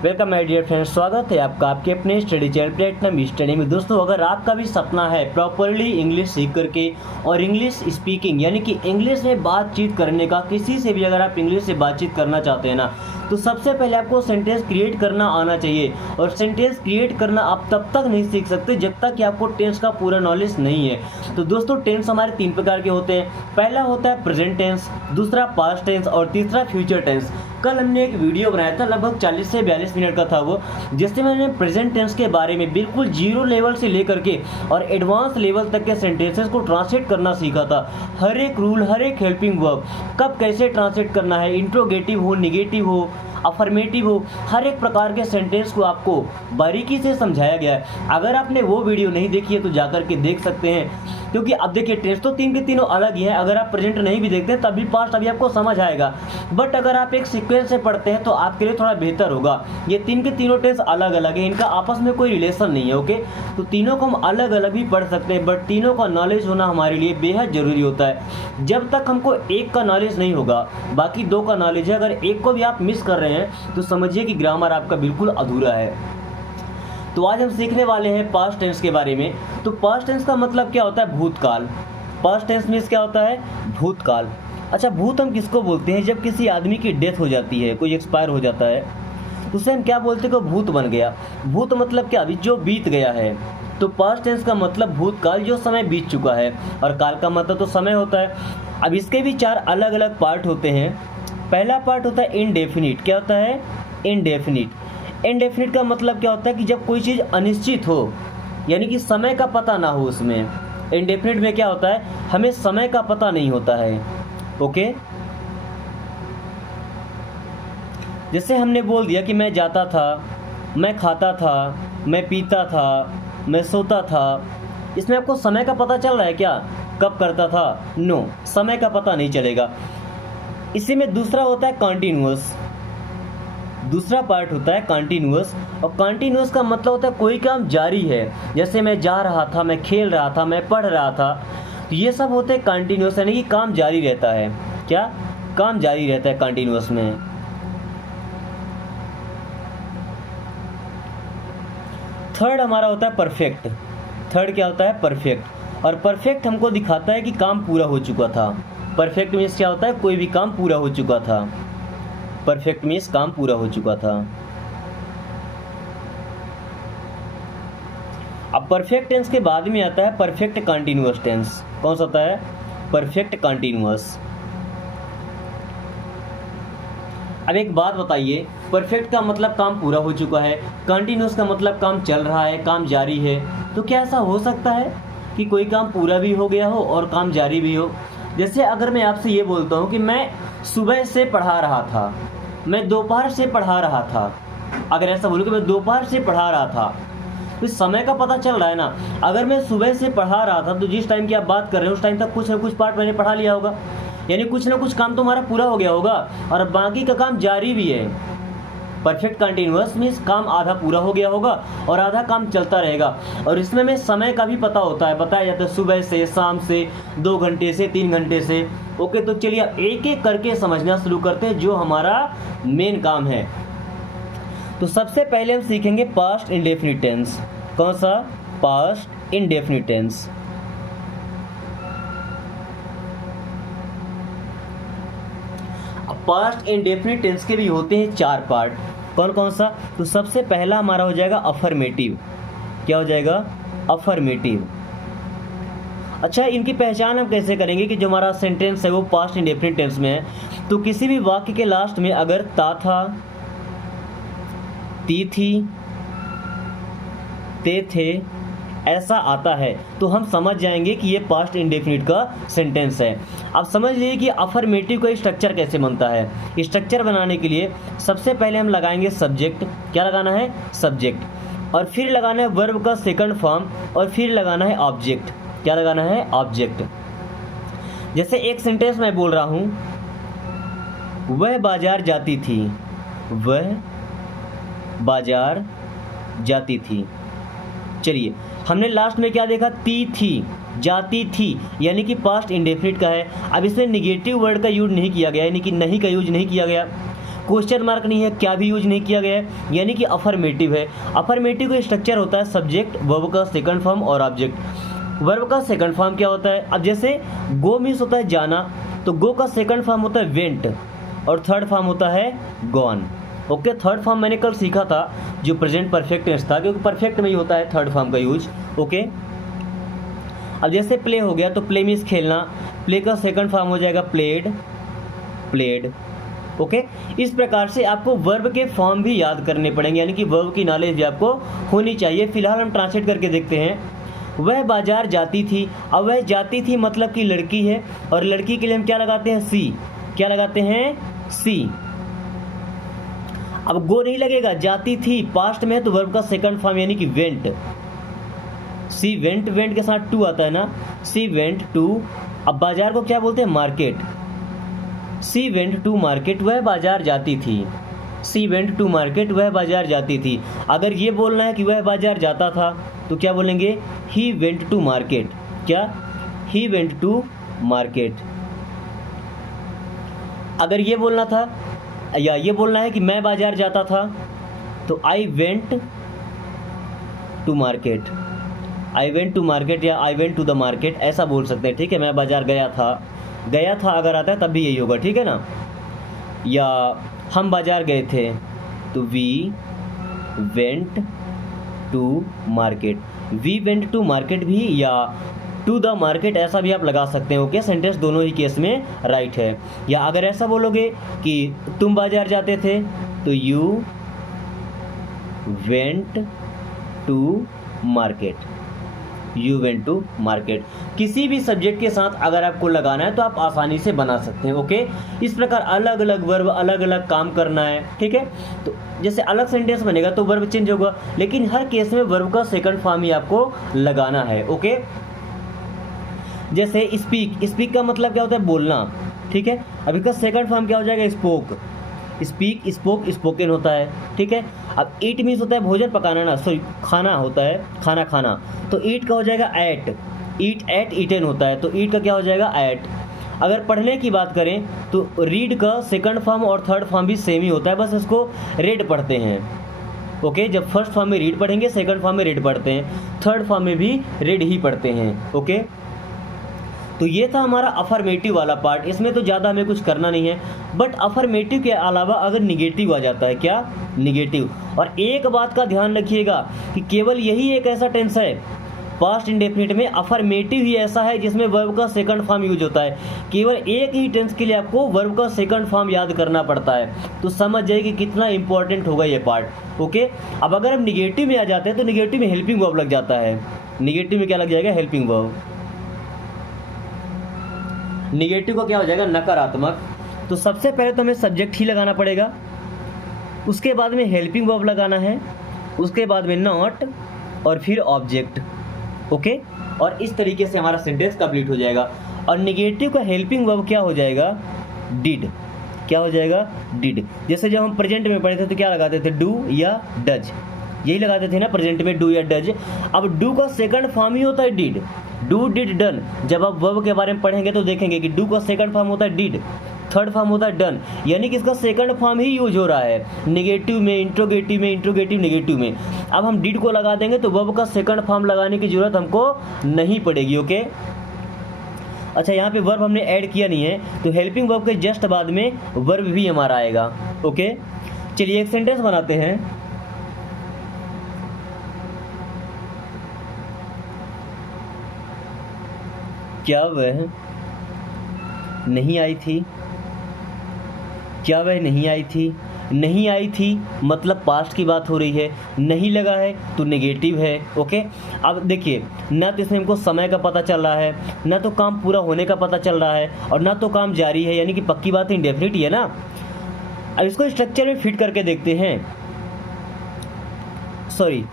Welcome my dear friends, स्वागत है आपका आपके अपने स्टडी चैनल प्लेटिनम स्टडी में। दोस्तों, अगर आपका भी सपना है प्रॉपरली इंग्लिश सीख करके और इंग्लिश स्पीकिंग यानी कि इंग्लिश में बातचीत करने का, किसी से भी अगर आप इंग्लिश से बातचीत करना चाहते हैं ना, तो सबसे पहले आपको सेंटेंस क्रिएट करना आना चाहिए। और सेंटेंस क्रिएट करना आप तब तक नहीं सीख सकते जब तक कि आपको टेंस का पूरा नॉलेज नहीं है। तो दोस्तों, टेंस हमारे 3 प्रकार के होते हैं। पहला होता है प्रेजेंट टेंस, दूसरा पास्ट टेंस और तीसरा फ्यूचर टेंस। कल हमने एक वीडियो बनाया था, लगभग 40 से 42 मिनट का था वो, जिससे मैंने प्रेजेंट टेंस के बारे में बिल्कुल जीरो लेवल से लेकर के और एडवांस लेवल तक के सेंटेंसेस को ट्रांसलेट करना सीखा था। हर एक रूल, हर एक हेल्पिंग वर्ब कब कैसे ट्रांसलेट करना है, इंट्रोगेटिव हो, निगेटिव हो, अफर्मेटिव हो, हर एक प्रकार के सेंटेंस को आपको बारीकी से समझाया गया है। अगर आपने वो वीडियो नहीं देखी है तो जाकर के देख सकते हैं, क्योंकि अब देखिए टेंस तो 3 के तीनों अलग ही हैं। अगर आप प्रेजेंट नहीं भी देखते हैं तब भी पास्ट अभी आपको समझ आएगा, बट अगर आप एक सीक्वेंस से पढ़ते हैं तो आपके लिए थोड़ा बेहतर होगा। ये 3 के तीनों टेंस अलग अलग है, इनका आपस में कोई रिलेशन नहीं है। ओके, तो तीनों को हम अलग अलग भी पढ़ सकते हैं, बट तीनों का नॉलेज होना हमारे लिए बेहद ज़रूरी होता है। जब तक हमको एक का नॉलेज नहीं होगा, बाकी 2 का नॉलेज है, अगर एक को भी आप मिस कर रहे हैं तो समझिए कि ग्रामर आपका बिल्कुल अधूरा है। तो आज हम सीखने वाले हैं पास्ट टेंस के बारे में। तो पास्ट टेंस का मतलब क्या होता है? भूतकाल। पास्ट टेंस मीन्स क्या होता है? भूतकाल। अच्छा, भूत हम किसको बोलते हैं? जब किसी आदमी की डेथ हो जाती है, कोई एक्सपायर हो जाता है, तो उसे हम क्या बोलते हैं? कि भूत बन गया। भूत मतलब क्या? अभी जो बीत गया है। तो पास्ट टेंस का मतलब भूतकाल, जो समय बीत चुका है, और काल का मतलब तो समय होता है। अब इसके भी 4 अलग अलग पार्ट होते हैं। पहला पार्ट होता है इनडेफिनिट। क्या होता है? इनडेफिनिट। इनडेफिनिट का मतलब क्या होता है? कि जब कोई चीज़ अनिश्चित हो, यानी कि समय का पता ना हो उसमें। इनडेफिनिट में क्या होता है? हमें समय का पता नहीं होता है। ओके, जैसे हमने बोल दिया कि मैं जाता था, मैं खाता था, मैं पीता था, मैं सोता था। इसमें आपको समय का पता चल रहा है क्या? कब करता था? नो, समय का पता नहीं चलेगा। इसी में दूसरा होता है कॉन्टिन्यूअस। दूसरा पार्ट होता है कॉन्टिन्यूअस, और कॉन्टिन्यूअस का मतलब होता है कोई काम जारी है। जैसे मैं जा रहा था, मैं खेल रहा था, मैं पढ़ रहा था, तो ये सब होते हैं कॉन्टिन्यूअस, यानी कि काम जारी रहता है। क्या? काम जारी रहता है कॉन्टिन्यूअस में। थर्ड हमारा होता है परफेक्ट। थर्ड क्या होता है? परफेक्ट। और परफेक्ट हमको दिखाता है कि काम पूरा हो चुका था। परफेक्ट मीन्स क्या होता है? कोई भी काम पूरा हो चुका था। परफेक्ट मीन्स काम पूरा हो चुका था। अब परफेक्ट टेंस के बाद में आता है परफेक्ट कंटीन्यूअस टेंस। कौन सा होता है? Perfect continuous. अब एक बात बताइए, परफेक्ट का मतलब काम पूरा हो चुका है, कंटीन्यूअस का मतलब काम चल रहा है, काम जारी है। तो क्या ऐसा हो सकता है कि कोई काम पूरा भी हो गया हो और काम जारी भी हो? जैसे अगर मैं आपसे ये बोलता हूँ कि मैं सुबह से पढ़ा रहा था, मैं दोपहर से पढ़ा रहा था, अगर ऐसा बोलूँ कि मैं दोपहर से पढ़ा रहा था, तो समय का पता चल रहा है ना। अगर मैं सुबह से पढ़ा रहा था तो जिस टाइम की आप बात कर रहे हैं उस टाइम तक कुछ ना कुछ पार्ट मैंने पढ़ा लिया होगा, यानी कुछ ना कुछ काम तो हमारा पूरा हो गया होगा और बाकी का काम जारी भी है। परफेक्ट कंटिन्यूअस मीन्स काम आधा पूरा हो गया होगा और आधा काम चलता रहेगा। और इसमें हमें समय का भी पता होता है, बताया जाता है सुबह से, शाम से, 2 घंटे से, 3 घंटे से। ओके, तो चलिए एक एक करके समझना शुरू करते हैं जो हमारा मेन काम है। तो सबसे पहले हम सीखेंगे पास्ट इंडेफिनिट टेंस। कौन सा? Past indefinite tense. Past indefinite tense के भी होते हैं 4 पार्ट। कौन कौन सा? तो सबसे पहला हमारा हो जाएगा अफर्मेटिव। क्या हो जाएगा? अफर्मेटिव। अच्छा, इनकी पहचान हम कैसे करेंगे कि जो हमारा सेंटेंस है वो पास्ट इंडेफिनिट टेंस में है? तो किसी भी वाक्य के लास्ट में अगर ता था, ती थी, ते थे ऐसा आता है तो हम समझ जाएंगे कि ये पास्ट इंडेफिनिट का सेंटेंस है। अब समझ लीजिए कि अफर्मेटिव का स्ट्रक्चर कैसे बनता है। स्ट्रक्चर बनाने के लिए सबसे पहले हम लगाएंगे सब्जेक्ट। क्या लगाना है? सब्जेक्ट। और फिर लगाना है वर्ब का सेकंड फॉर्म, और फिर लगाना है ऑब्जेक्ट। क्या लगाना है? ऑब्जेक्ट। जैसे एक सेंटेंस मैं बोल रहा हूँ, वह बाजार जाती थी, वह बाजार जाती थी। चलिए, हमने लास्ट में क्या देखा? ती थी, जाती थी, यानी कि पास्ट इंडेफिनिट का है। अब इसमें निगेटिव वर्ड का यूज नहीं किया गया, यानी कि नहीं का यूज नहीं किया गया। क्वेश्चन मार्क नहीं है, क्या भी यूज नहीं किया गया है, यानी कि अफर्मेटिव है। अफर्मेटिव का स्ट्रक्चर होता है सब्जेक्ट, वर्ब का सेकंड फॉर्म और ऑब्जेक्ट। वर्ब का सेकंड फॉर्म क्या होता है? अब जैसे गो मीन्स होता है जाना, तो गो का सेकंड फॉर्म होता है वेंट और थर्ड फॉर्म होता है गॉन। ओके, थर्ड फॉर्म मैंने कल सीखा था जो प्रेजेंट परफेक्ट टेंस था, क्योंकि परफेक्ट में ही होता है थर्ड फॉर्म का यूज। ओके, अब जैसे प्ले हो गया तो प्ले मीन्स खेलना, प्ले का सेकंड फॉर्म हो जाएगा प्लेड, प्लेड। ओके, इस प्रकार से आपको वर्ब के फॉर्म भी याद करने पड़ेंगे, यानी कि वर्ब की नॉलेज भी आपको होनी चाहिए। फिलहाल हम ट्रांसलेट करके देखते हैं। वह बाजार जाती थी। अब वह जाती थी मतलब कि लड़की है, और लड़की के लिए हम क्या लगाते हैं? सी। क्या लगाते हैं? सी। अब गो नहीं लगेगा, जाती थी पास्ट में है तो वर्ब का सेकंड फॉर्म यानी कि वेंट। सी वेंट, वेंट के साथ टू आता है ना, सी वेंट टू। अब बाजार को क्या बोलते हैं? Market. She went to market, वह बाजार जाती थी। सी वेंट टू मार्केट, वह बाजार जाती थी। अगर ये बोलना है कि वह बाजार जाता था तो क्या बोलेंगे? He went to market. क्या? He went to market. अगर ये बोलना था या ये बोलना है कि मैं बाजार जाता था तो I went to market. I went to market या I went to the market ऐसा बोल सकते हैं, ठीक है। मैं बाजार गया था, गया था अगर आता है तब भी यही होगा, ठीक है ना। या हम बाजार गए थे तो we went to market. We went to market भी या टू द मार्केट ऐसा भी आप लगा सकते हैं। ओके, सेंटेंस दोनों ही केस में राइट है। या अगर ऐसा बोलोगे कि तुम बाजार जाते थे तो you went to market. You went to market. किसी भी सब्जेक्ट के साथ अगर आपको लगाना है तो आप आसानी से बना सकते हैं। ओके, इस प्रकार अलग अलग वर्ब अलग अलग काम करना है, ठीक है। तो जैसे अलग सेंटेंस बनेगा तो वर्ब चेंज होगा, लेकिन हर केस में वर्ब का सेकंड फॉर्म ही आपको लगाना है। ओके, जैसे स्पीक, स्पीक का मतलब क्या होता है? बोलना, ठीक है। अब इसका सेकंड फॉर्म क्या हो जाएगा? स्पोक। स्पीक, स्पोक, स्पोकन होता है, ठीक है। अब ईट मीन्स होता है भोजन पकाना ना, सॉरी खाना होता है, खाना खाना, तो ईट का हो जाएगा एट। ईट एट ईटन होता है, तो ईट का क्या हो जाएगा? एट। अगर पढ़ने की बात करें तो रीड का सेकंड फॉर्म और थर्ड फॉर्म भी सेम ही होता है, बस इसको रेड पढ़ते हैं। ओके, जब फर्स्ट फॉर्म में रीड पढ़ेंगे सेकंड फॉर्म में रेड पढ़ते हैं, थर्ड फॉर्म में भी रेड ही पढ़ते हैं। ओके, तो ये था हमारा अफर्मेटिव वाला पार्ट। इसमें तो ज़्यादा हमें कुछ करना नहीं है, बट अफर्मेटिव के अलावा अगर निगेटिव आ जाता है, क्या? निगेटिव। और एक बात का ध्यान रखिएगा कि केवल यही एक ऐसा टेंस है पास्ट इंडेफिनिट में, अफर्मेटिव ही ऐसा है जिसमें वर्ब का सेकंड फॉर्म यूज होता है। केवल एक ही टेंस के लिए आपको वर्ब का सेकंड फॉर्म याद करना पड़ता है, तो समझ जाइए कि कितना इंपॉर्टेंट होगा ये पार्ट। ओके, अब अगर हम निगेटिव में आ जाते हैं तो निगेटिव में हेल्पिंग वर्ब लग जाता है। निगेटिव में क्या लग जाएगा? Helping verb. निगेटिव का क्या हो जाएगा? नकारात्मक। तो सबसे पहले तो हमें सब्जेक्ट ही लगाना पड़ेगा, उसके बाद में हेल्पिंग वर्ब लगाना है, उसके बाद में नॉट और फिर ऑब्जेक्ट। ओके, और इस तरीके से हमारा सेंटेंस कंप्लीट हो जाएगा। और निगेटिव का हेल्पिंग वर्ब क्या हो जाएगा? डिड। क्या हो जाएगा? डिड। जैसे जब हम प्रेजेंट में पढ़े थे तो क्या लगाते थे? डू या डज, यही लगाते थे ना प्रेजेंट में, डू या डज। अब डू का सेकंड फॉर्म ही होता है डिड। Do did done. जब आप वर्ब के बारे में पढ़ेंगे तो देखेंगे कि डू का सेकंड फॉर्म होता है डिड, थर्ड फॉर्म होता है डन, यानी कि इसका सेकंड फॉर्म ही यूज हो रहा है निगेटिव में, इंट्रोगेटिव में, इंट्रोगेटिव नेगेटिव में। अब हम डिड को लगा देंगे तो वर्ब का सेकंड फॉर्म लगाने की जरूरत हमको नहीं पड़ेगी। ओके, अच्छा यहाँ पे वर्ब हमने ऐड किया नहीं है, तो हेल्पिंग वर्ब के जस्ट बाद में वर्ब भी हमारा आएगा। ओके, चलिए एक सेंटेंस बनाते हैं। क्या वह नहीं आई थी? क्या वह नहीं आई थी? नहीं आई थी मतलब पास्ट की बात हो रही है, नहीं लगा है तो नेगेटिव है। ओके, अब देखिए, ना तो इसमें हमको समय का पता चल रहा है, ना तो काम पूरा होने का पता चल रहा है, और ना तो काम जारी है, यानी कि पक्की बात इंडेफिनिट ही है ना। अब इसको स्ट्रक्चर में फिट करके देखते हैं। सॉरी,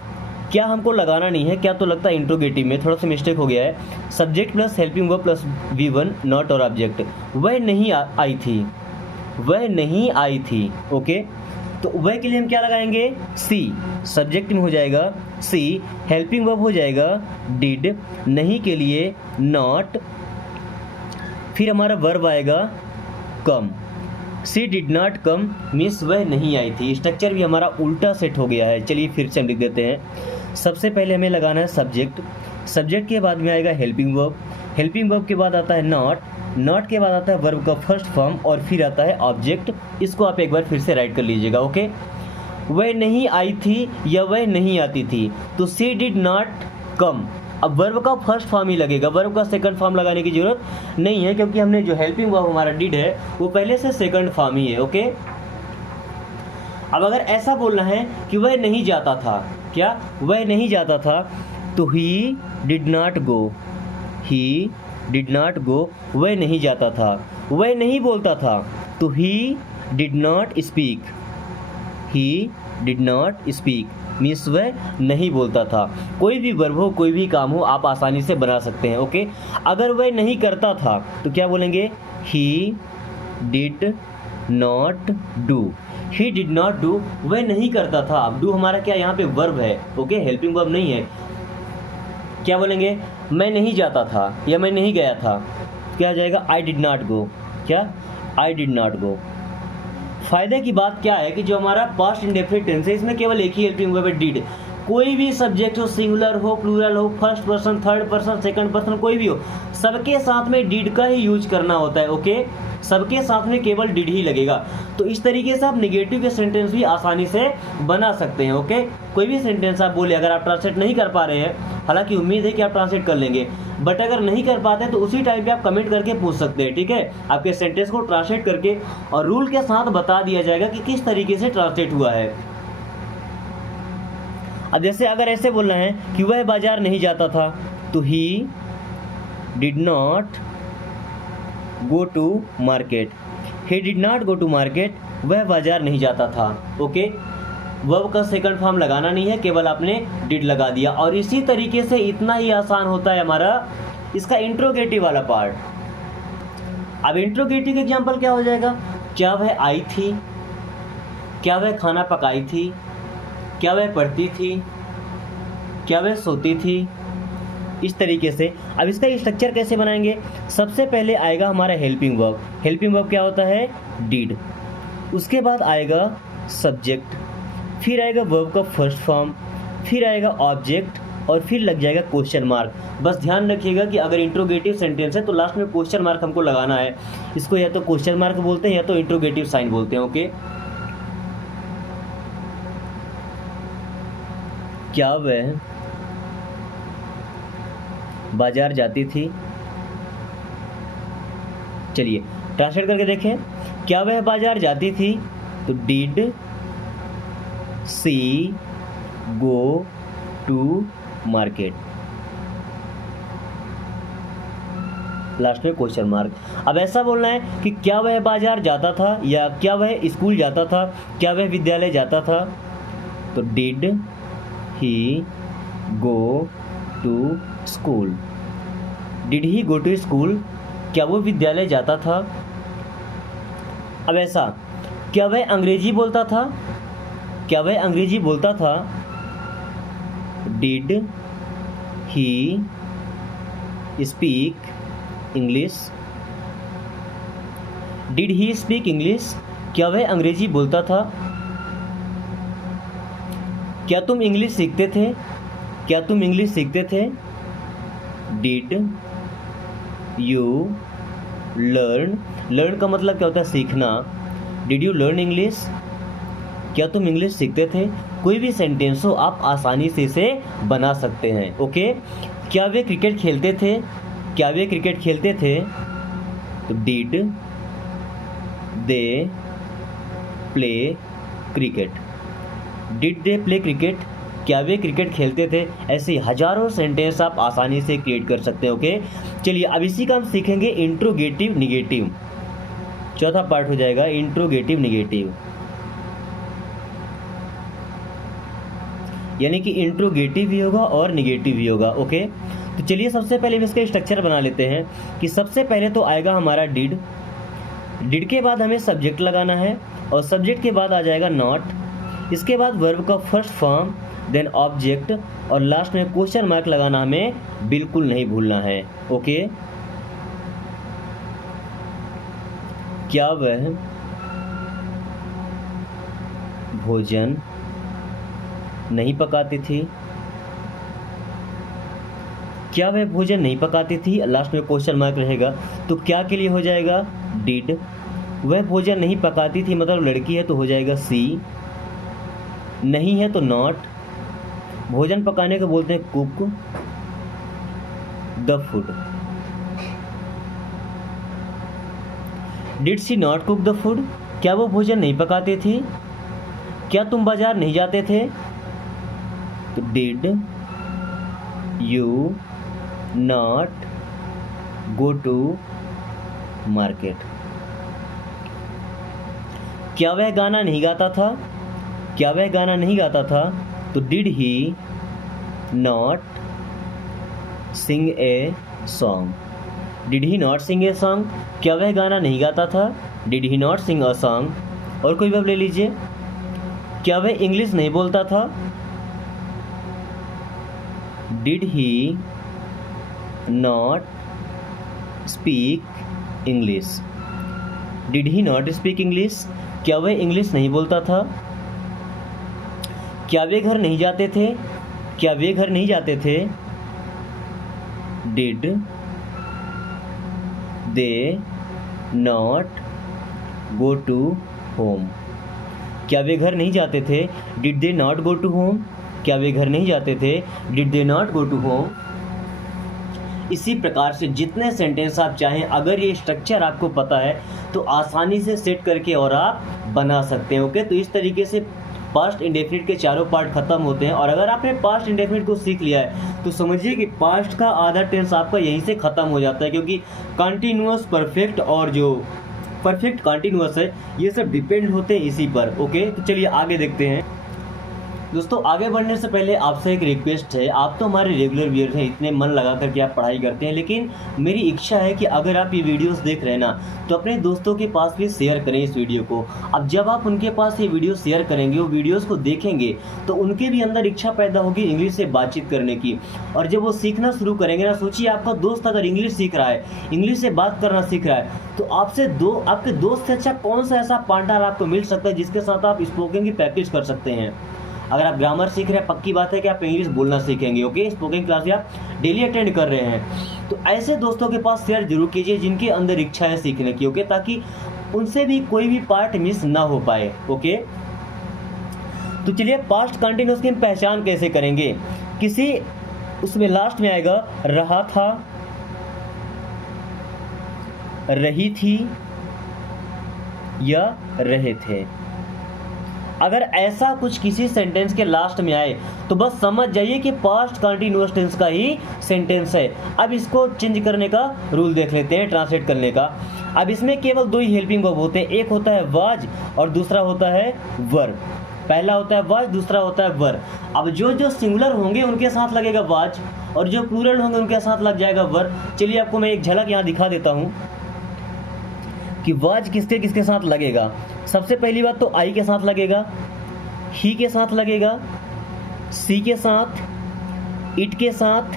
क्या हमको लगाना नहीं है, क्या तो लगता है इंट्रोगेटिव में थोड़ा सा मिस्टेक हो गया है। Subject plus helping verb plus V1 not और ऑब्जेक्ट। वह नहीं आई थी, वह नहीं आई थी। ओके, तो वह के लिए हम क्या लगाएंगे? सी। सब्जेक्ट में हो जाएगा सी, हेल्पिंग वर्ब हो जाएगा डिड, नहीं के लिए नॉट, फिर हमारा वर्ब आएगा come. She did not come means वह नहीं आई थी। स्ट्रक्चर भी हमारा उल्टा सेट हो गया है। चलिए फिर से हम लिख देते हैं। सबसे पहले हमें लगाना है सब्जेक्ट, सब्जेक्ट के बाद में आएगा हेल्पिंग वर्ब, हेल्पिंग वर्ब के बाद आता है नॉट, नॉट के बाद आता है वर्ब का फर्स्ट फॉर्म और फिर आता है ऑब्जेक्ट। इसको आप एक बार फिर से राइट कर लीजिएगा। ओके, वह नहीं आई थी या वह नहीं आती थी, तो शी डिड नॉट कम। अब वर्ब का फर्स्ट फॉर्म ही लगेगा, वर्ब का सेकंड फॉर्म लगाने की जरूरत नहीं है, क्योंकि हमने जो हेल्पिंग वर्ब हमारा डिड है वो पहले से सेकंड फॉर्म ही है। ओके, अब अगर ऐसा बोलना है कि वह नहीं जाता था, क्या वह नहीं जाता था, तो he did not go, he did not गो, वह नहीं जाता था। वह नहीं बोलता था, तो he did not speak, he did not speak means वह नहीं बोलता था। कोई भी वर्ब हो, कोई भी काम हो, आप आसानी से बना सकते हैं। ओके, अगर वह नहीं करता था तो क्या बोलेंगे, ही did not do, he did not do, वह नहीं करता था। अब डू हमारा क्या यहाँ पे वर्ब है। ओके, हेल्पिंग वर्ब नहीं है। क्या बोलेंगे, मैं नहीं जाता था या मैं नहीं गया था, क्या आ जाएगा, आई डिड नॉट गो, क्या, आई डिड नॉट गो। फायदे की बात क्या है कि जो हमारा पास्ट इंडेफिनिट टेंस है इसमें केवल एक ही हेल्पिंग वर्ब है, डिड। कोई भी सब्जेक्ट हो, सिंगुलर हो, प्लूरल हो, first person, third person, second person, कोई भी हो, सबके साथ में डिड का ही यूज करना होता है। ओके, सबके साथ में केवल डिड ही लगेगा। तो इस तरीके से आप नेगेटिव के सेंटेंस भी आसानी से बना सकते हैं। ओके, कोई भी सेंटेंस आप बोले, अगर आप ट्रांसलेट नहीं कर पा रहे हैं, हालांकि उम्मीद है कि आप ट्रांसलेट कर लेंगे, बट अगर नहीं कर पाते तो उसी टाइम पे आप कमेंट करके पूछ सकते हैं। ठीक है, आपके सेंटेंस को ट्रांसलेट करके और रूल के साथ बता दिया जाएगा कि किस तरीके से ट्रांसलेट हुआ है। अब जैसे अगर ऐसे बोलना है कि वह बाजार नहीं जाता था, तो he did not go to market, he did not go to market, वह बाजार नहीं जाता था। ओके, वर्ब का सेकंड फॉर्म लगाना नहीं है, केवल आपने डिड लगा दिया। और इसी तरीके से इतना ही आसान होता है हमारा इसका इंट्रोगेटिव वाला पार्ट। अब इंट्रोगेटिव का एग्जांपल क्या हो जाएगा, क्या वह आई थी, क्या वह खाना पकाई थी, क्या वह पढ़ती थी, क्या वह सोती थी, इस तरीके से। अब इसका स्ट्रक्चर कैसे बनाएंगे, सबसे पहले आएगा हमारा हेल्पिंग वर्ब, हेल्पिंग वर्ब क्या होता है, डिड। उसके बाद आएगा सब्जेक्ट, फिर आएगा वर्ब का फर्स्ट फॉर्म, फिर आएगा ऑब्जेक्ट और फिर लग जाएगा क्वेश्चन मार्क। बस ध्यान रखिएगा कि अगर इंट्रोगेटिव सेंटेंस है तो लास्ट में क्वेश्चन मार्क हमको लगाना है। इसको या तो क्वेश्चन मार्क बोलते हैं या तो इंट्रोगेटिव साइन बोलते हैं। ओके, क्या वह बाजार जाती थी, चलिए ट्रांसलेट करके देखें, क्या वह बाजार जाती थी, तो did she go to market, last में क्वेश्चन मार्क। अब ऐसा बोलना है कि क्या वह बाजार जाता था या क्या वह स्कूल जाता था, क्या वह विद्यालय जाता था, तो did he go to school, did he go to school, क्या वो विद्यालय जाता था। अब ऐसा, क्या वह अंग्रेजी बोलता था, क्या वह अंग्रेजी बोलता था, did he speak English, did he speak English, क्या वह अंग्रेजी बोलता था। क्या तुम इंग्लिश सीखते थे, क्या तुम इंग्लिश सीखते थे, डिड यू लर्न, लर्न का मतलब क्या होता है, सीखना, डिड यू लर्न इंग्लिश, क्या तुम इंग्लिश सीखते थे। कोई भी सेंटेंस हो आप आसानी से इसे बना सकते हैं। ओके, क्या वे क्रिकेट खेलते थे, क्या वे क्रिकेट खेलते थे, तो did they play cricket, did they play cricket, क्या वे क्रिकेट खेलते थे। ऐसे हजारों सेंटेंस आप आसानी से क्रिएट कर सकते हैं। ओके, चलिए अब इसी का हम सीखेंगे इंट्रोगेटिव निगेटिव। चौथा पार्ट हो जाएगा इंट्रोगेटिव निगेटिव, यानी कि इंट्रोगेटिव भी होगा और निगेटिव भी होगा। ओके, तो चलिए सबसे पहले इसका स्ट्रक्चर बना लेते हैं कि सबसे पहले तो आएगा हमारा डिड, डिड के बाद हमें सब्जेक्ट लगाना है और सब्जेक्ट के बाद आ जाएगा नॉट, इसके बाद वर्ब का फर्स्ट फॉर्म, देन ऑब्जेक्ट और लास्ट में क्वेश्चन मार्क लगाना हमें बिल्कुल नहीं भूलना है। ओके, क्या वह भोजन नहीं पकाती थी। क्या वह भोजन नहीं पकाती थी, लास्ट में क्वेश्चन मार्क रहेगा, तो क्या के लिए हो जाएगा डिड। वह भोजन नहीं पकाती थी मतलब लड़की है तो हो जाएगा सी। नहीं है तो नॉट। भोजन पकाने को बोलते हैं cook the food. Did she not cook the food, क्या वो भोजन नहीं पकाती थी। क्या तुम बाजार नहीं जाते थे, तो did you not go to market. क्या वह गाना नहीं गाता था, क्या वह गाना नहीं गाता था, तो did he not sing a song. Did he not sing a song, क्या वह गाना नहीं गाता था, did he not sing a song. और कोई वर्ब ले लीजिए। क्या वह इंग्लिश नहीं बोलता था, did he not speak English. Did he not speak English, क्या वह इंग्लिश नहीं बोलता था। क्या वे घर नहीं जाते थे, क्या वे घर नहीं जाते थे, did they not go to home. क्या वे घर नहीं जाते थे, did they not go to home. क्या वे घर नहीं जाते थे, did they not go to home. इसी प्रकार से जितने सेंटेंस आप चाहें, अगर ये स्ट्रक्चर आपको पता है तो आसानी से सेट करके और आप बना सकते हैं। ओके, तो इस तरीके से पास्ट इंडेफिनिट के चारों पार्ट खत्म होते हैं। और अगर आपने पास्ट इंडेफिनिट को सीख लिया है तो समझिए कि पास्ट का आधा टेंस आपका यहीं से खत्म हो जाता है, क्योंकि कंटिन्यूअस, परफेक्ट और जो परफेक्ट कंटिन्यूअस है ये सब डिपेंड होते हैं इसी पर। ओके, तो चलिए आगे देखते हैं। दोस्तों, आगे बढ़ने से पहले आपसे एक रिक्वेस्ट है। आप तो हमारे रेगुलर व्यूअर हैं, इतने मन लगा करके आप पढ़ाई करते हैं, लेकिन मेरी इच्छा है कि अगर आप ये वीडियोस देख रहे हैं ना तो अपने दोस्तों के पास भी शेयर करें इस वीडियो को। अब जब आप उनके पास ये वीडियो शेयर करेंगे, वो वीडियोस को देखेंगे तो उनके भी अंदर इच्छा पैदा होगी इंग्लिश से बातचीत करने की। और जब वो सीखना शुरू करेंगे ना, सोचिए आपका दोस्त अगर इंग्लिश सीख रहा है, इंग्लिश से बात करना सीख रहा है, तो आपके दोस्त से अच्छा कौन सा ऐसा पार्टनर आपको मिल सकता है जिसके साथ आप स्पोकन की प्रैक्टिस कर सकते हैं। अगर आप ग्रामर सीख रहे हैं, पक्की बात है कि आप इंग्लिश बोलना सीखेंगे। ओके, स्पोकन क्लास भी आप डेली अटेंड कर रहे हैं, तो ऐसे दोस्तों के पास शेयर जरूर कीजिए जिनके अंदर इच्छा है सीखने की। ओके, ताकि उनसे भी कोई भी पार्ट मिस ना हो पाए। ओके, तो चलिए पास्ट कंटिन्यूअस की पहचान कैसे करेंगे। किसी उसमें लास्ट में आएगा रहा था, रही थी या रहे थे। अगर ऐसा कुछ किसी सेंटेंस के लास्ट में आए तो बस समझ जाइए कि पास्ट कंटिन्यूअस टेंस का ही सेंटेंस है। अब इसको चेंज करने का रूल देख लेते हैं, ट्रांसलेट करने का। अब इसमें केवल दो ही हेल्पिंग वर्ब होते हैं, एक होता है वाज और दूसरा होता है वर। पहला होता है वाज, दूसरा होता है वर। अब जो सिंगुलर होंगे उनके साथ लगेगा वाज और जो प्लूरल होंगे उनके साथ लग जाएगा वर। चलिए आपको मैं एक झलक यहाँ दिखा देता हूँ कि वाज किसके किसके साथ लगेगा। सबसे पहली बात तो आई के साथ लगेगा, ही के साथ लगेगा, सी के साथ, इट के साथ,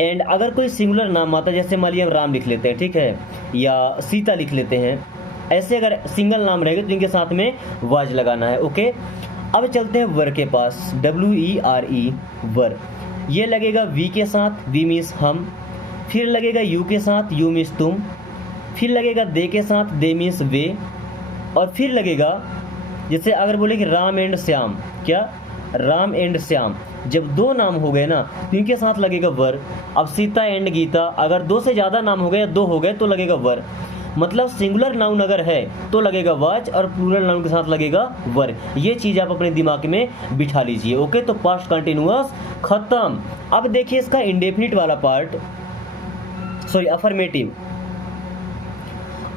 एंड अगर कोई सिंगुलर नाम आता है, जैसे मान लिया हम राम लिख लेते हैं, ठीक है, या सीता लिख लेते हैं, ऐसे अगर सिंगल नाम रहेगा तो इनके साथ में वाज लगाना है। ओके, अब चलते हैं वर के पास, WERE वर। ये लगेगा वी के साथ, वी मीन्स हम, फिर लगेगा यू के साथ, यू मीन्स तुम, फिर लगेगा दे के साथ, दे मीन्स वे, और फिर लगेगा जैसे अगर बोले कि राम एंड श्याम, क्या राम एंड श्याम, जब दो नाम हो गए ना तो इनके साथ लगेगा वर। अब सीता एंड गीता, अगर दो से ज़्यादा नाम हो गए या दो हो गए तो लगेगा वर। मतलब सिंगुलर नाउन अगर है तो लगेगा वाज और प्लूरल नाउन के साथ लगेगा वर। ये चीज़ आप अपने दिमाग में बिठा लीजिए। ओके, तो पास्ट कंटिन्यूअस खत्म। अब देखिए इसका इंडेफिनिट वाला पार्ट, सॉरी अफर्मेटिव।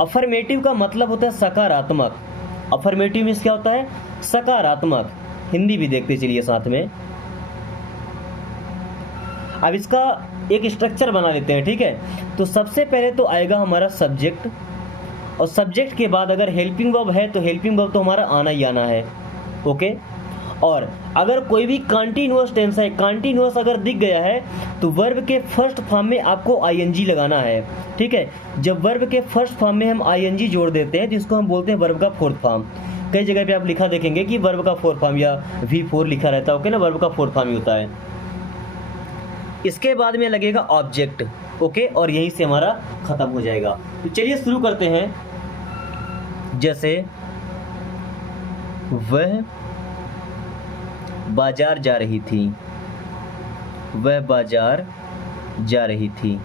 अफर्मेटिव का मतलब होता है सकारात्मक। अफर्मेटिव मीन्स क्या होता है, सकारात्मक। हिंदी भी देखते चलिए साथ में। अब इसका एक स्ट्रक्चर बना लेते हैं, ठीक है। तो सबसे पहले तो आएगा हमारा सब्जेक्ट, और सब्जेक्ट के बाद अगर हेल्पिंग वर्ब है तो हेल्पिंग वर्ब तो हमारा आना ही आना है। ओके, और अगर कोई भी कंटिन्यूअस टेंस है, कंटिन्यूअस अगर दिख गया है तो वर्ब के फर्स्ट फॉर्म में आपको आईएनजी लगाना है, ठीक है। जब वर्ब के फर्स्ट फॉर्म में हम आईएनजी जोड़ देते हैं तो इसको हम बोलते हैं वर्ब का फोर्थ फॉर्म। कई जगह पे आप लिखा देखेंगे कि वर्ब का फोर फॉर्म या V4 लिखा रहता है, ओके ना, वर्ब का फोर फॉर्म ही होता है। इसके बाद में लगेगा ऑब्जेक्ट, ओके, और यहीं से हमारा खत्म हो जाएगा। तो चलिए शुरू करते हैं। जैसे वह बाजार जा रही थी, वह बाजार जा रही थी।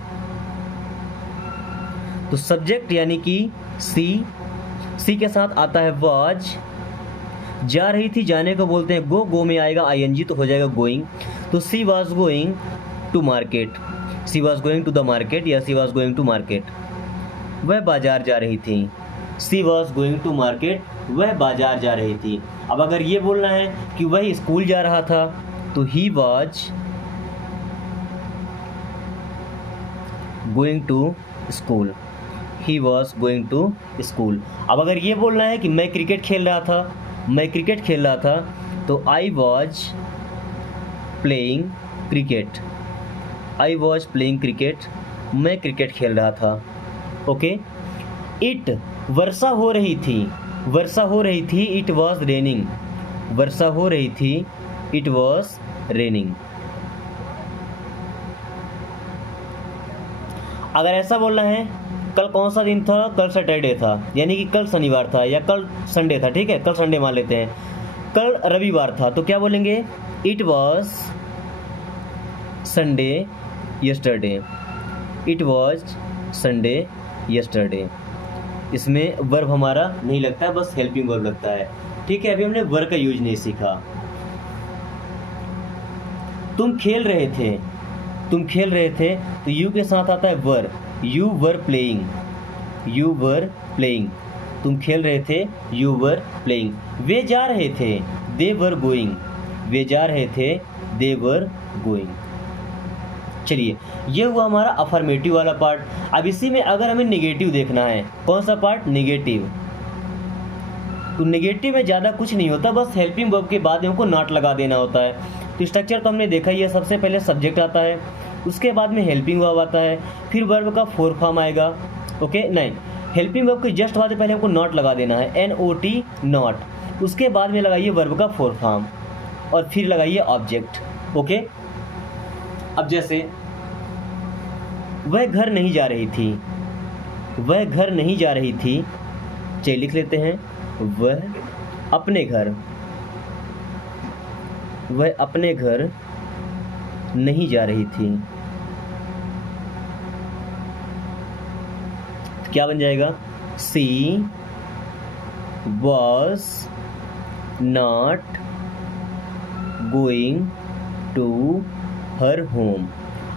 तो सब्जेक्ट यानी कि सी के साथ आता है वाज। जा रही थी, जाने को बोलते हैं गो में आएगा ING तो हो जाएगा गोइंग। तो she was going to market, she was going to the market या she was going to market. वह बाजार जा रही थी, she was going to market, वह बाजार जा रही थी। अब अगर ये बोलना है कि वह स्कूल जा रहा था तो he was going to school, he was going to school. अब अगर ये बोलना है कि मैं क्रिकेट खेल रहा था, मैं क्रिकेट खेल रहा था, तो I was playing cricket, I was playing cricket, मैं क्रिकेट खेल रहा था। ओके। इट वर्षा हो रही थी, वर्षा हो रही थी, इट वॉज रेनिंग, वर्षा हो रही थी, इट वॉज रेनिंग। अगर ऐसा बोलना है कल कौन सा दिन था, कल सैटरडे था, यानी कि कल शनिवार था या कल संडे था, ठीक है, कल संडे मान लेते हैं। कल रविवार था तो क्या बोलेंगे, it was Sunday yesterday, it was Sunday yesterday. इसमें वर्ब हमारा नहीं लगता है, बस हेल्पिंग वर्ब लगता है, ठीक है। अभी हमने वर्ब का यूज नहीं सीखा। तुम खेल रहे थे, तुम खेल रहे थे, तो यू के साथ आता है were, you were playing, you were playing, तुम खेल रहे थे, यू वर प्लेइंग। वे जा रहे थे, दे वर गोइंग, वे जा रहे थे, दे वर गोइंग। चलिए, ये हुआ हमारा अफर्मेटिव वाला पार्ट। अब इसी में अगर हमें निगेटिव देखना है, कौन सा पार्ट, निगेटिव। तो निगेटिव में ज़्यादा कुछ नहीं होता, बस हेल्पिंग वर्ब के बाद हमको नॉट लगा देना होता है। तो स्ट्रक्चर तो हमने देखा ही है, सबसे पहले सब्जेक्ट आता है, उसके बाद में हेल्पिंग वर्ब आता है, फिर वर्ब का फोर फॉर्म आएगा, ओके। नहीं, हेल्पिंग वर्ब के जस्ट बाद पहले हमको नॉट लगा देना है, NOT नॉट। उसके बाद में लगाइए वर्ब का फोर फॉर्म और फिर लगाइए ऑब्जेक्ट, ओके। अब जैसे वह घर नहीं जा रही थी, वह घर नहीं जा रही थी, चलिए लिख लेते हैं, वह अपने घर, वह अपने घर नहीं जा रही थी। क्या बन जाएगा, she was not going to her home.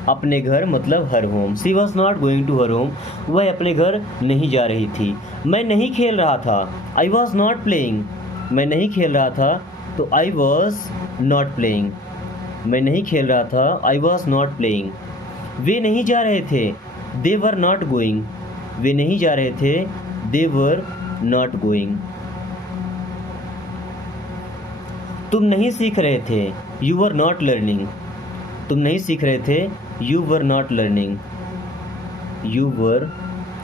अपने घर मतलब her home, she was not going to her home, वह अपने घर नहीं जा रही थी। मैं नहीं खेल रहा था, आई वॉज नॉट प्लेइंग, मैं नहीं खेल रहा था, तो आई वॉज नॉट प्लेइंग, मैं नहीं खेल रहा था, आई वॉज नॉट प्लेइंग। वे नहीं जा रहे थे, दे वर नॉट गोइंग, वे नहीं जा रहे थे, दे वर नॉट गोइंग। तुम नहीं सीख रहे थे, यू वर नॉट लर्निंग, तुम नहीं सीख रहे थे, you were not learning, you were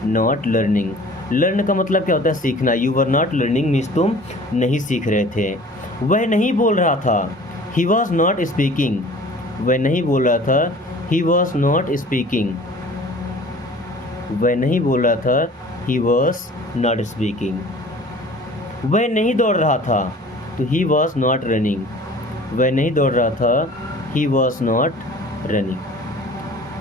not learning. Learn का मतलब क्या होता है, सीखना। You were not learning means तुम नहीं सीख रहे थे। वह नहीं बोल रहा था, ही वॉज नॉट स्पीकिंग, वह नहीं बोल रहा था, ही वॉज नॉट स्पीकिंग, वह नहीं बोल रहा था, ही वॉज नॉट स्पीकिंग। वह नहीं दौड़ रहा था, तो ही वॉज नॉट रनिंग, वह नहीं दौड़ रहा था, ही वॉज नॉट रनिंग।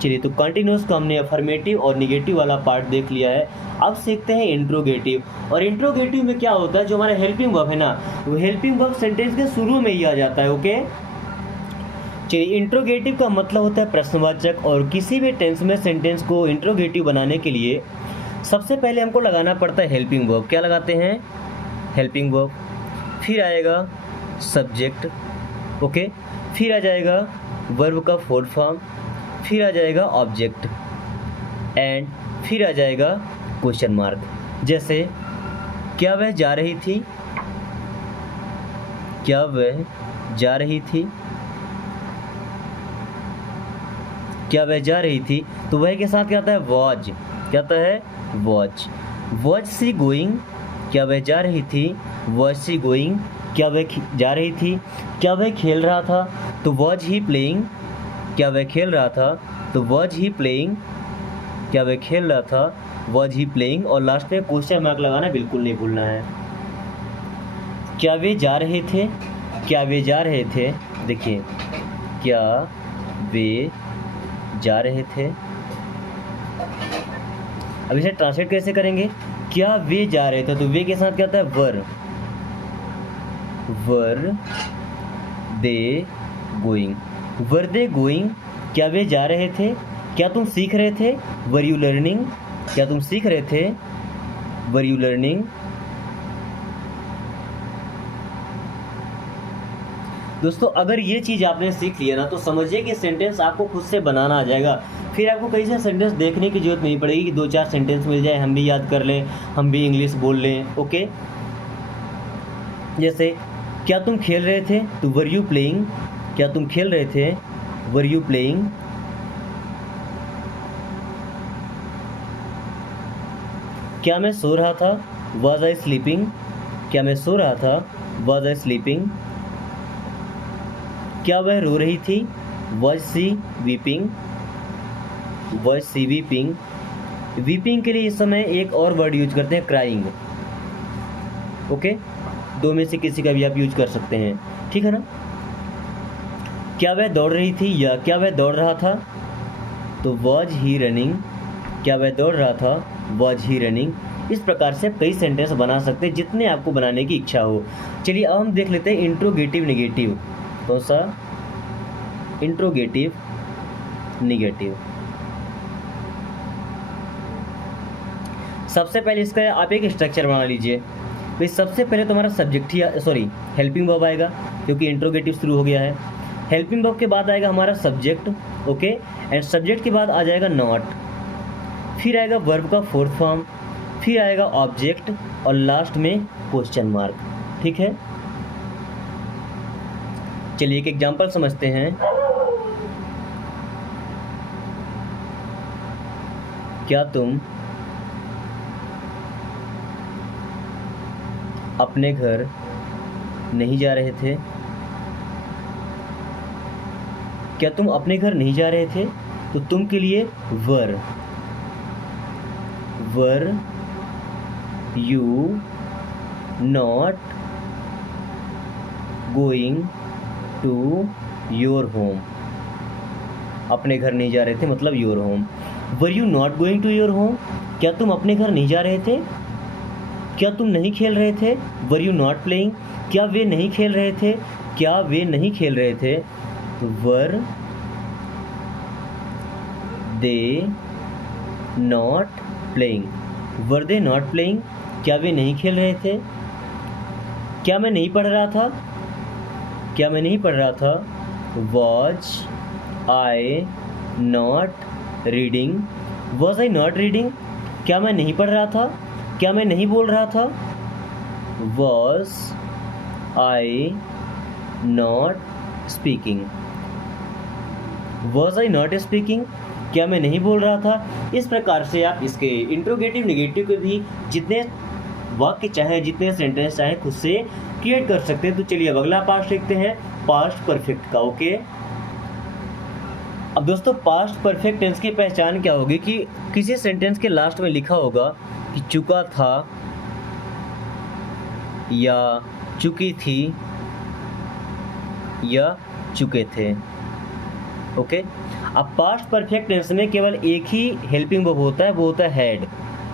चलिए, तो कंटिन्यूस का हमने अफर्मेटिव और निगेटिव वाला पार्ट देख लिया है। अब सीखते हैं इंट्रोगेटिव। और इंट्रोगेटिव में क्या होता है, जो हमारा हेल्पिंग वर्ब है ना, वो हेल्पिंग वर्ब सेंटेंस के शुरू में ही आ जाता है, ओके। चलिए, इंट्रोगेटिव का मतलब होता है प्रश्नवाचक, और किसी भी टेंस में सेंटेंस को इंट्रोगेटिव बनाने के लिए सबसे पहले हमको लगाना पड़ता है हेल्पिंग वर्ब। क्या लगाते हैं, हेल्पिंग वर्ब, फिर आएगा सब्जेक्ट, ओके, फिर आ जाएगा वर्ब का फोर्थ फॉर्म, फिर आ जाएगा ऑब्जेक्ट, एंड फिर आ जाएगा क्वेश्चन मार्क। जैसे क्या वह जा रही थी, क्या वह जा रही थी, क्या वह जा रही थी, तो वह के साथ क्या आता है, वॉज, क्या आता है, वॉज। वॉज सी गोइंग, क्या वह जा रही थी, वॉज शी गोइंग, क्या वह जा रही थी। क्या वह खेल रहा था, तो वॉज ही प्लेइंग, क्या वह खेल रहा था, तो वॉज ही प्लेइंग, क्या वह खेल रहा था, वॉज ही प्लेइंग। और लास्ट में क्वेश्चन मार्क लगाना बिल्कुल नहीं भूलना है। क्या वे जा रहे थे, क्या वे जा रहे थे, देखिए क्या वे जा रहे थे। अब इसे ट्रांसलेट कैसे करेंगे, क्या वे जा रहे थे, तो वे के साथ क्या होता है, वर they going, were they going, क्या वे जा रहे थे। क्या तुम सीख रहे थे, वर यू लर्निंग, क्या तुम सीख रहे थे, वर यू लर्निंग। दोस्तों अगर ये चीज़ आपने सीख लिया ना, तो समझिए कि सेंटेंस आपको खुद से बनाना आ जाएगा। फिर आपको कई सारे सेंटेंस देखने की जरूरत नहीं पड़ेगी कि 2-4 सेंटेंस मिल जाए, हम भी याद कर लें, हम भी इंग्लिश बोल लें। ओके, जैसे क्या तुम खेल रहे थे, तो वर यू प्लेइंग, क्या तुम खेल रहे थे, वर यू प्लेइंग। क्या मैं सो रहा था, वॉज आई स्लीपिंग, क्या मैं सो रहा था, वॉज आई स्लीपिंग। क्या वह रो रही थी, was she weeping, was she weeping. Weeping के लिए इस समय एक और वर्ड यूज करते हैं, क्राइंग। ओके, दो में से किसी का भी आप यूज कर सकते हैं, ठीक है ना। क्या वह दौड़ रही थी, या क्या वह दौड़ रहा था, तो वॉज ही रनिंग, क्या वह दौड़ रहा था, वॉज ही रनिंग। इस प्रकार से कई सेंटेंस बना सकते हैं जितने आपको बनाने की इच्छा हो। चलिए अब हम देख लेते हैं इंट्रोगेटिव नेगेटिव। कौन सा, इंट्रोगेटिव नेगेटिव। सबसे पहले इसका आप एक स्ट्रक्चर बना लीजिए। भाई सबसे पहले तो हमारा सब्जेक्ट ही हेल्पिंग वर्ब आएगा, क्योंकि इंट्रोगेटिव शुरू हो गया है। हेल्पिंग वर्ब के बाद आएगा हमारा सब्जेक्ट, ओके, एंड सब्जेक्ट के बाद आ जाएगा नॉट, फिर आएगा वर्ब का फोर्थ फॉर्म, फिर आएगा ऑब्जेक्ट, और लास्ट में क्वेश्चन मार्क। ठीक है, चलिए एक एग्जांपल समझते हैं। क्या तुम अपने घर नहीं जा रहे थे, क्या तुम अपने घर नहीं जा रहे थे, तो तुम के लिए were you not going to your home. अपने घर नहीं जा रहे थे मतलब your home. Were you not going to your home, क्या तुम अपने घर नहीं जा रहे थे। क्या तुम नहीं खेल रहे थे, वर यू नॉट प्लेइंग, क्या वे नहीं खेल रहे थे, क्या वे नहीं खेल रहे थे, तो were they not playing, were they not playing, क्या वे नहीं खेल रहे थे। क्या मैं नहीं पढ़ रहा था, क्या मैं नहीं पढ़ रहा था, was I not reading, was I not reading, क्या मैं नहीं पढ़ रहा था, क्या मैं नहीं बोल रहा था, was I not speaking, was I not speaking, क्या मैं नहीं बोल रहा था। इस प्रकार से आप इसके इंट्रोगेटिव नेगेटिव के भी जितने वाक्य चाहे, जितने सेंटेंस चाहे, खुद से क्रिएट कर सकते हैं। तो चलिए अब अगला पार्ट देखते हैं, पास्ट परफेक्ट का। ओके, अब दोस्तों पास्ट परफेक्ट टेंस की पहचान क्या होगी कि किसी सेंटेंस के लास्ट में लिखा होगा कि चुका था या चुकी थी या चुके थे। ओके, अब पास्ट परफेक्ट टेंस में केवल एक ही हेल्पिंग वर्ब होता है, वो होता है हैड।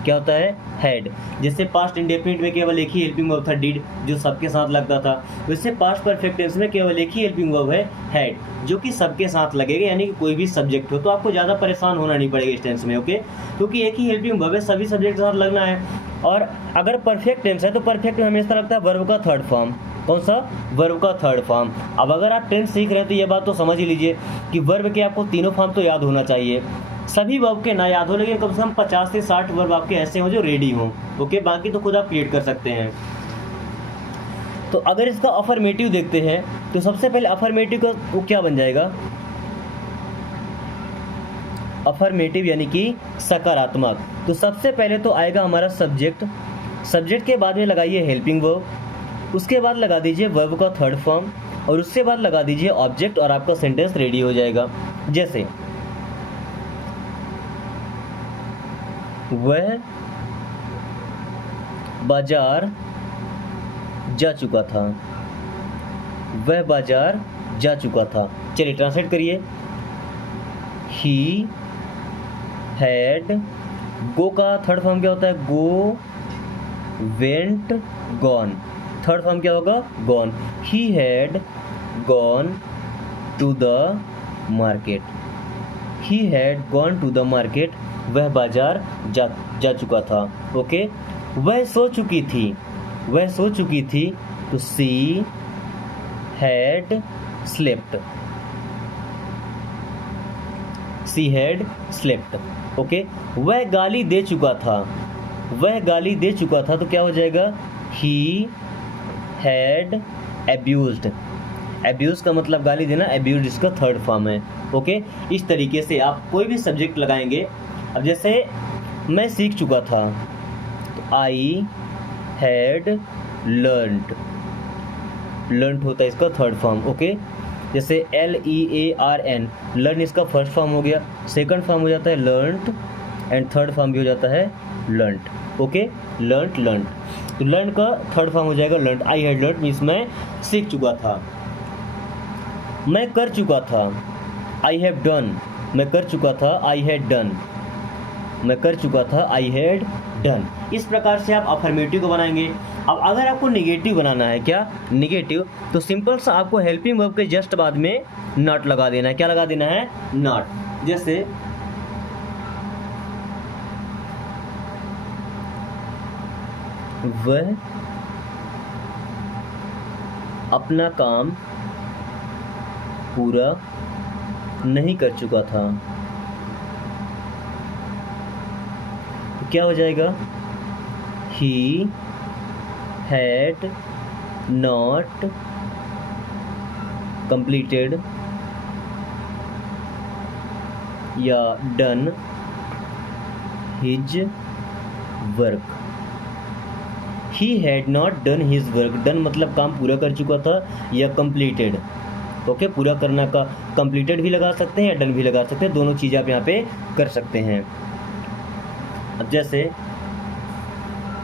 क्या होता है, हैड। जैसे पास्ट इंडेफिनिट में केवल एक ही हेल्पिंग वर्ब था, डिड, जो सबके साथ लगता था। वैसे पास्ट परफेक्ट टेंस में केवल एक ही हेल्पिंग वर्ब है, हैड, जो कि सबके साथ लगेगा, यानी कि कोई भी सब्जेक्ट हो तो आपको ज़्यादा परेशान होना नहीं पड़ेगा इस टेंस में। ओके, क्योंकि एक ही हेल्पिंग वर्ब है, सभी सब्जेक्ट के साथ लगना है। और अगर परफेक्ट टेंस है तो परफेक्ट में हमेशा लगता है वर्ब का थर्ड फॉर्म। कौन सा, वर्ब का थर्ड फॉर्म। अब अगर आप टेंस सीख रहे हैं तो ये बात तो समझ ही लीजिए कि वर्ब के आपको तीनों फॉर्म तो याद होना चाहिए। सभी वर्ब के ना याद हो, लेकिन कम से कम 50 से 60 वर्ब आपके ऐसे हों जो रेडी हों। ओके, बाकी तो खुद आप क्रिएट कर सकते हैं। तो अगर इसका अफर्मेटिव देखते हैं तो सबसे पहले अफर्मेटिव का वो क्या बन जाएगा, अफर्मेटिव यानी कि सकारात्मक। तो सबसे पहले तो आएगा हमारा सब्जेक्ट, सब्जेक्ट के बाद में लगाइए हेल्पिंग वर्ब, उसके बाद लगा दीजिए वर्ब का थर्ड फॉर्म और उसके बाद लगा दीजिए ऑब्जेक्ट और आपका सेंटेंस रेडी हो जाएगा। जैसे वह बाजार जा चुका था, वह बाजार जा चुका था। चलिए ट्रांसलेट करिए। ही हैड, गो का थर्ड फॉर्म क्या होता है? Go, went, gone. Third form क्या होगा? Gone. He had gone to the market, he had gone to the market, वह बाजार जा चुका था। ओके। वह सो चुकी थी, वह सो चुकी थी, तो she had slept, she had slept. Okay. वह गाली दे चुका था, वह गाली दे चुका था, तो क्या हो जाएगा? ही हैड एब्यूज्ड, एब्यूज का मतलब गाली देना, एब्यूज इसका थर्ड फॉर्म है। ओके। इस तरीके से आप कोई भी सब्जेक्ट लगाएंगे। अब जैसे मैं सीख चुका था, तो आई हैड लर्नड, लर्नड होता है इसका थर्ड फॉर्म। ओके। जैसे LEARN, लर्न इसका फर्स्ट फॉर्म हो गया, सेकंड फॉर्म हो जाता है लर्नड एंड थर्ड फॉर्म भी हो जाता है लर्नड। ओके। लर्नड, लर्नड, तो लर्न का थर्ड फॉर्म हो जाएगा learned. I had learned means मैं सीख चुका था। मैं कर चुका था, आई हैव डन, मैं कर चुका था, आई हैड डन, मैं कर चुका था, आई हैड डन। इस प्रकार से आप अफर्मेटिव को बनाएंगे। अब अगर आपको निगेटिव बनाना है, क्या निगेटिव, तो सिंपल सा आपको हेल्पिंग वर्ब के जस्ट बाद में नॉट लगा देना है। क्या लगा देना है? नॉट। जैसे वह अपना काम पूरा नहीं कर चुका था, तो क्या हो जाएगा? ही हैड नॉट कंप्लीटेड या done his work. He had not done his work, done मतलब काम पूरा कर चुका था या कंप्लीटेड। ओके। पूरा करना का कंप्लीटेड भी लगा सकते हैं या डन भी लगा सकते हैं, दोनों चीज़ आप यहाँ पे कर सकते हैं। अब जैसे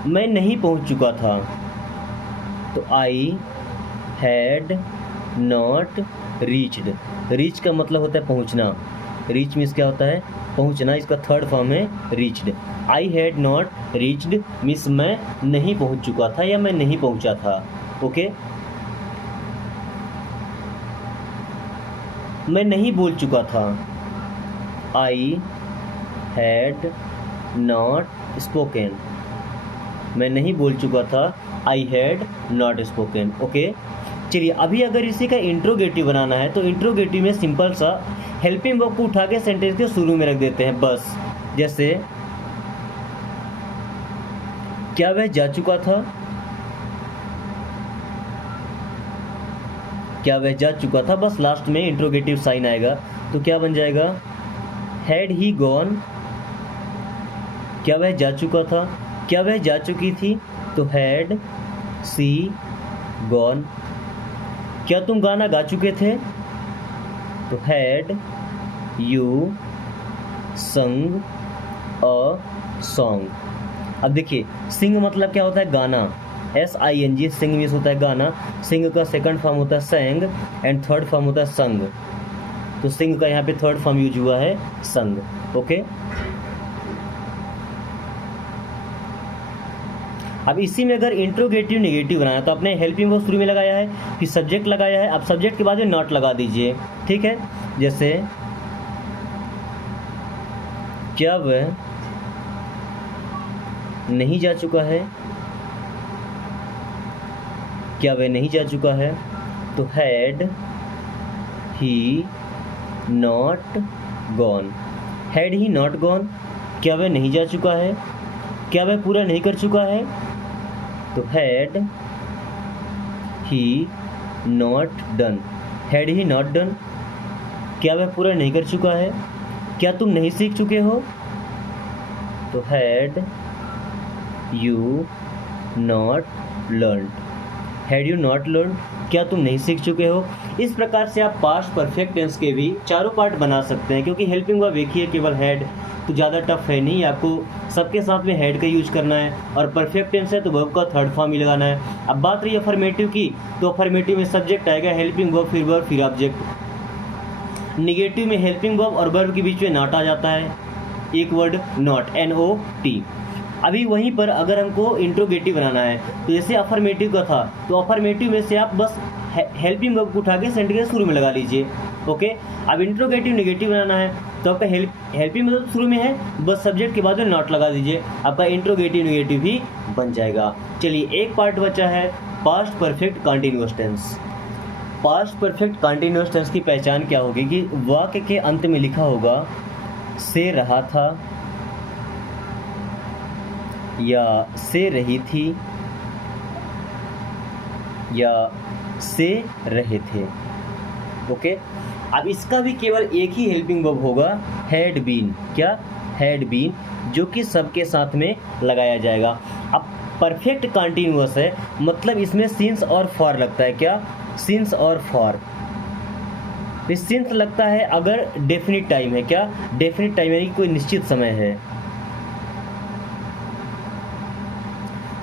मैं नहीं पहुँच चुका था, तो I had not reached, reach का मतलब होता है पहुँचना, रीच मीन्स क्या होता है? पहुँचना, इसका थर्ड फॉर्म है reached. I had not reached means मैं नहीं पहुँच चुका था या मैं नहीं पहुँचा था। ओके। मैं नहीं बोल चुका था, आई हैड नॉट स्पोकन, मैं नहीं बोल चुका था, I had not spoken. Okay. चलिए अभी अगर इसी का इंट्रोगेटिव बनाना है, तो इंट्रोगेटिव में सिंपल सा हेल्पिंग वर्ब को उठा के सेंटेंस के शुरू में रख देते हैं बस। जैसे क्या वह जा चुका था, क्या वह जा चुका था, बस लास्ट में इंट्रोगेटिव साइन आएगा, तो क्या बन जाएगा? हैड ही गॉन, क्या वह जा चुका था, क्या वह जा चुकी थी, तो हैड सी गॉन। क्या तुम गाना गा चुके थे, तो हैड यू संग अ सॉन्ग। अब देखिए सिंग मतलब क्या होता है? गाना, SING, सिंग मीन्स होता है गाना। सिंग का सेकंड फॉर्म होता है सेंग एंड थर्ड फॉर्म होता है संग, तो सिंग का यहाँ पे थर्ड फॉर्म यूज हुआ है संग। ओके। अब इसी में अगर इंट्रोगेटिव नेगेटिव बनाया, तो आपने हेल्पिंग वर्ब शुरू में लगाया है, फिर सब्जेक्ट लगाया है, अब सब्जेक्ट के बाद में नॉट लगा दीजिए। ठीक है। जैसे क्या वह नहीं जा चुका है, क्या वह नहीं जा चुका है, तो had he not gone, had he not gone. क्या वह नहीं जा चुका है, क्या वह पूरा नहीं कर चुका है, तो had he not done, had he not done. क्या वह पूरा नहीं कर चुका है, क्या तुम नहीं सीख चुके हो, तो had you not learn, had you not learn, क्या तुम नहीं सीख चुके हो। इस प्रकार से आप पास्ट परफेक्ट टेंस के भी चारों पार्ट बना सकते हैं, क्योंकि हेल्पिंग वर्ब एक ही है केवल हैड, तो ज़्यादा टफ है नहीं, आपको सबके साथ में हैड का यूज करना है। और परफेक्ट टेंस है तो वर्ब का थर्ड फॉर्म ही लगाना है। अब बात रही अफर्मेटिव की, तो अफर्मेटिव में सब्जेक्ट आएगा, हेल्पिंग वर्ब फिर ऑब्जेक्ट। निगेटिव में हेल्पिंग वर्ब और वर्ब के बीच में नॉट आ जाता है, एक वर्ड नॉट, NOT। अभी वहीं पर अगर हमको इंट्रोगेटिव बनाना है, तो जैसे अफर्मेटिव का था, तो अफर्मेटिव में से आप बस हेल्पिंग वर्ब को उठा के सेंटेंस के शुरू में लगा लीजिए, ओके। अब इंट्रोगेटिव नेगेटिव बनाना है, तो आपका हेल्पिंग मतलब शुरू में है, बस सब्जेक्ट के बाद में नॉट लगा दीजिए, आपका इंट्रोगेटिव नेगेटिव भी बन जाएगा। चलिए एक पार्ट बचा है, past perfect continuous tense. Past perfect continuous tense की पहचान क्या होगी कि वाक्य के अंत में लिखा होगा से रहा था या से रही थी या से रहे थे, ओके। अब इसका भी केवल एक ही हेल्पिंग वर्ब होगा, हैड बीन, क्या, हैड बीन, जो कि सबके साथ में लगाया जाएगा। अब परफेक्ट कंटिन्यूअस है, मतलब इसमें सिंस और फॉर लगता है, क्या, सिंस और फॉर। सिंस लगता है अगर डेफिनिट टाइम है, क्या, डेफिनिट टाइम यानी कोई निश्चित समय है,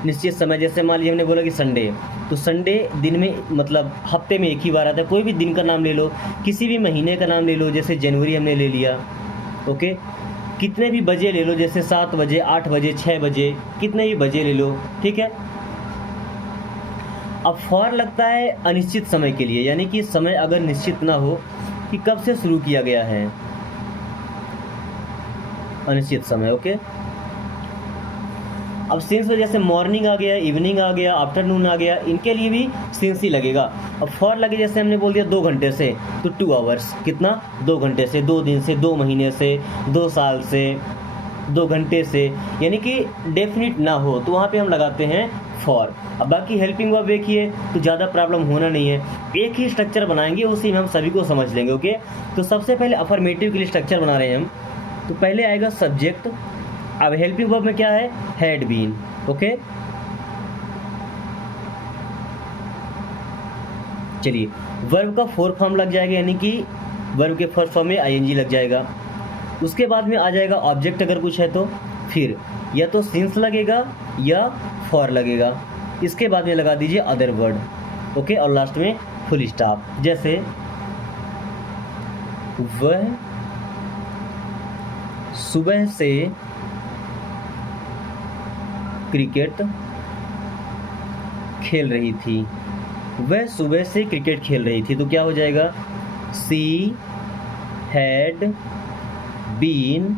निश्चित समय। जैसे मान लीजिए हमने बोला कि संडे, तो संडे दिन में मतलब हफ्ते में एक ही बार आता है, कोई भी दिन का नाम ले लो, किसी भी महीने का नाम ले लो, जैसे जनवरी हमने ले लिया, ओके। कितने भी बजे ले लो, जैसे 7 बजे, 8 बजे, 6 बजे, कितने भी बजे ले लो, ठीक है। अब फॉर लगता है अनिश्चित समय के लिए, यानी कि समय अगर निश्चित ना हो कि कब से शुरू किया गया है, अनिश्चित समय, ओके। अब सिंस में जैसे मॉर्निंग आ गया, इवनिंग आ गया, आफ्टरनून आ गया, इनके लिए भी सिंस ही लगेगा। अब फॉर लगे, जैसे हमने बोल दिया 2 घंटे से, तो 2 आवर्स, कितना, 2 घंटे से, 2 दिन से, 2 महीने से, 2 साल से, 2 घंटे से, यानी कि डेफिनिट ना हो तो वहाँ पे हम लगाते हैं फॉर। अब बाकी हेल्पिंग वर्ब एक ही है, तो ज़्यादा प्रॉब्लम होना नहीं है, एक ही स्ट्रक्चर बनाएंगे, उसी में हम सभी को समझ लेंगे, ओके। तो सबसे पहले अफर्मेटिव के लिए स्ट्रक्चर बना रहे हैं हम, तो पहले आएगा सब्जेक्ट। अब हेल्पिंग वर्ब में क्या है, हैड बीन, ओके। चलिए वर्ब का फोर्थ फॉर्म लग जाएगा, यानी कि वर्ब के फर्स्ट फॉर्म में ING लग जाएगा। उसके बाद में आ जाएगा ऑब्जेक्ट, अगर कुछ है तो फिर या तो सिंस लगेगा या फॉर लगेगा। इसके बाद में लगा दीजिए अदर वर्ड, ओके। और लास्ट में फुल स्टॉप, जैसे वह सुबह से क्रिकेट खेल रही थी, वह सुबह से क्रिकेट खेल रही थी, तो क्या हो जाएगा, she had been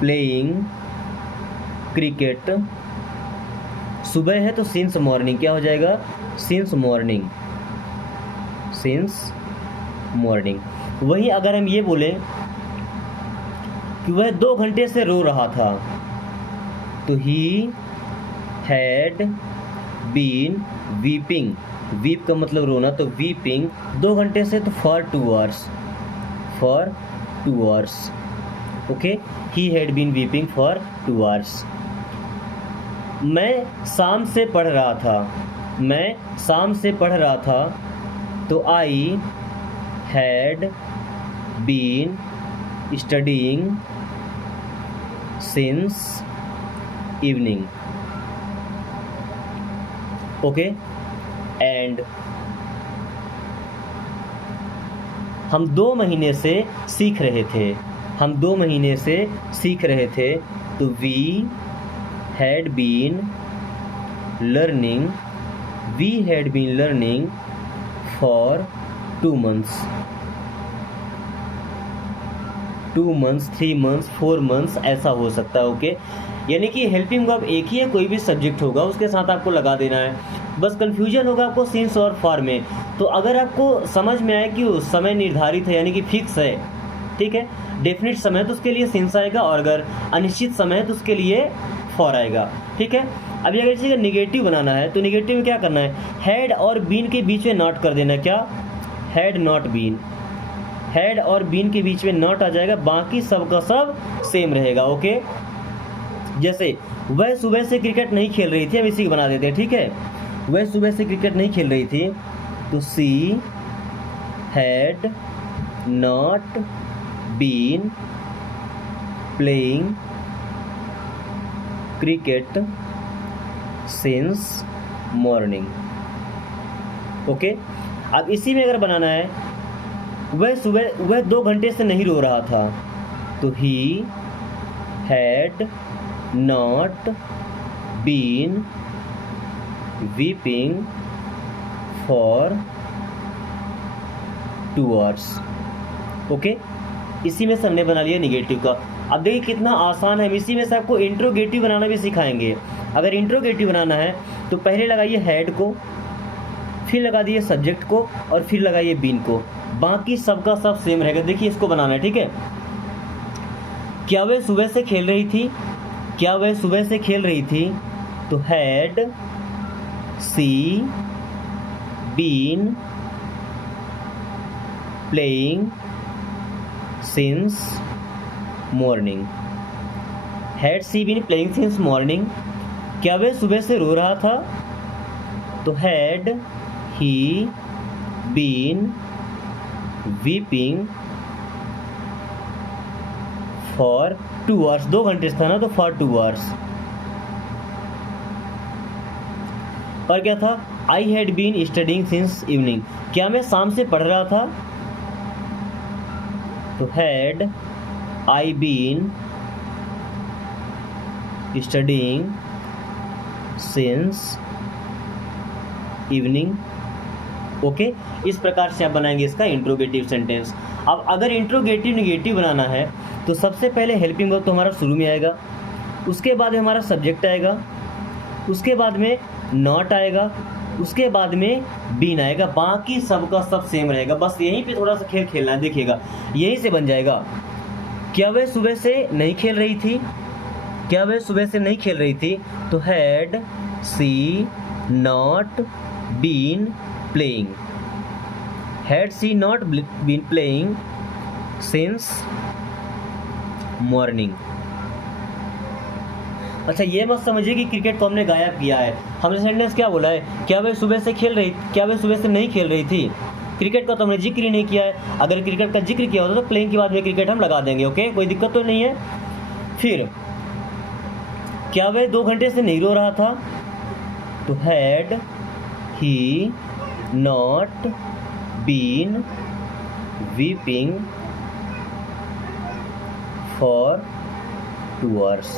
playing cricket. सुबह है तो सिंस मॉर्निंग, क्या हो जाएगा, सिंस मॉर्निंग, सिंस मॉर्निंग। वहीं अगर हम ये बोलें कि वह 2 घंटे से रो रहा था, तो he had been weeping, weep का मतलब रोना, तो वीपिंग 2 घंटे से, तो for 2 hours, for 2 hours, okay. He had been weeping for 2 hours. मैं शाम से पढ़ रहा था, मैं शाम से पढ़ रहा था, तो I had been studying since evening, okay. And हम 2 महीने से सीख रहे थे, हम 2 महीने से सीख रहे थे, तो we had been learning, we had been learning for 2 months, 2 months, 3 months, 4 months, ऐसा हो सकता है, ओके। यानी कि हेल्पिंग वर्ब एक ही है, कोई भी सब्जेक्ट होगा उसके साथ आपको लगा देना है। बस कंफ्यूजन होगा आपको सिंस और फॉर में। तो अगर आपको समझ में आए कि समय निर्धारित है, यानी कि फिक्स है, ठीक है, डेफिनिट समय, तो उसके लिए सिंस आएगा, और अगर अनिश्चित समय है तो उसके लिए फॉर आएगा, ठीक है। अभी अगर किसी का निगेटिव बनाना है, तो निगेटिव में क्या करना है, हैड और बीन के बीच में नॉट कर देना, क्या, हैड नॉट बीन, हैड और बीन के बीच में नॉट आ जाएगा, बाकी सब का सब सेम रहेगा, ओके। जैसे वह सुबह से क्रिकेट नहीं खेल रही थी, हम इसी को बना देते हैं, ठीक है। वह सुबह से क्रिकेट नहीं खेल रही थी, तो she had not been playing cricket since morning. Okay, अब इसी में अगर बनाना है, वह 2 घंटे से नहीं रो रहा था, तो he had not been weeping for 2 hours। Okay, इसी में से हमने बना लिया निगेटिव का। अब देखिए कितना आसान है, हम इसी में से आपको इंट्रोगेटिव बनाना भी सिखाएंगे। अगर इंट्रोगेटिव बनाना है तो पहले लगाइए हैड को, फिर लगा दिए सब्जेक्ट को, और फिर लगाइए बीन को। बाकी सबका सब सेम रहेगा। देखिए इसको बनाना है, ठीक है। क्या वह सुबह से खेल रही थी? क्या वह सुबह से खेल रही थी? तो had she been playing since morning. Had she been playing since morning. क्या वह सुबह से रो रहा था? तो had he been weeping for 2 hours। 2 घंटे था ना, तो फॉर 2 hours। और क्या था? I had been studying since evening. क्या मैं शाम से पढ़ रहा था? तो had I been studying since evening. Okay, इस प्रकार से आप बनाएंगे इसका इंट्रोगेटिव सेंटेंस। अब अगर इंट्रोगेटिव निगेटिव बनाना है तो सबसे पहले हेल्पिंग वर्ब तो हमारा शुरू में आएगा, उसके बाद में हमारा सब्जेक्ट आएगा, उसके बाद में नॉट आएगा, उसके बाद में बीन आएगा। बाकी सबका सब सेम रहेगा, बस यहीं पे थोड़ा सा खेल खेलना है। देखिएगा यहीं से बन जाएगा। क्या वह सुबह से नहीं खेल रही थी? क्या वह सुबह से नहीं खेल रही थी? तो had she not been playing. Had she not been playing since morning. अच्छा, ये मत समझिए कि क्रिकेट को हमने गायब किया है। हमने सेंटेंस क्या बोला है? क्या वह सुबह से नहीं खेल रही थी? क्रिकेट का तो हमने जिक्र ही नहीं किया है। अगर क्रिकेट का जिक्र किया होता तो प्लेइंग के बाद में क्रिकेट हम लगा देंगे। ओके, कोई दिक्कत तो नहीं है। फिर क्या वह 2 घंटे से नहीं रो रहा था? तो had he not been weeping for 2 hours।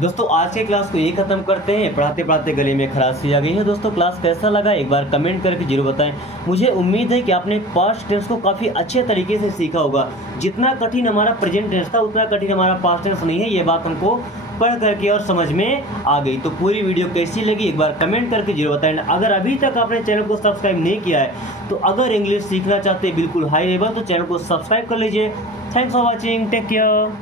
दोस्तों आज के क्लास को यही खत्म करते हैं। पढ़ाते पढ़ाते गले में खराशी आ गई है। दोस्तों क्लास कैसा लगा एक बार कमेंट करके जरूर बताएं। मुझे उम्मीद है कि आपने पास्ट टेंस को काफ़ी अच्छे तरीके से सीखा होगा। जितना कठिन हमारा प्रेजेंट टेंस था उतना कठिन हमारा पास्ट टेंस नहीं है। ये बात हमको पढ़ करके और समझ में आ गई। तो पूरी वीडियो कैसी लगी एक बार कमेंट करके जरूर बताएं। अगर अभी तक आपने चैनल को सब्सक्राइब नहीं किया है तो अगर इंग्लिश सीखना चाहते हैं बिल्कुल हाई लेवल तो चैनल को सब्सक्राइब कर लीजिए। Thanks for watching, take care.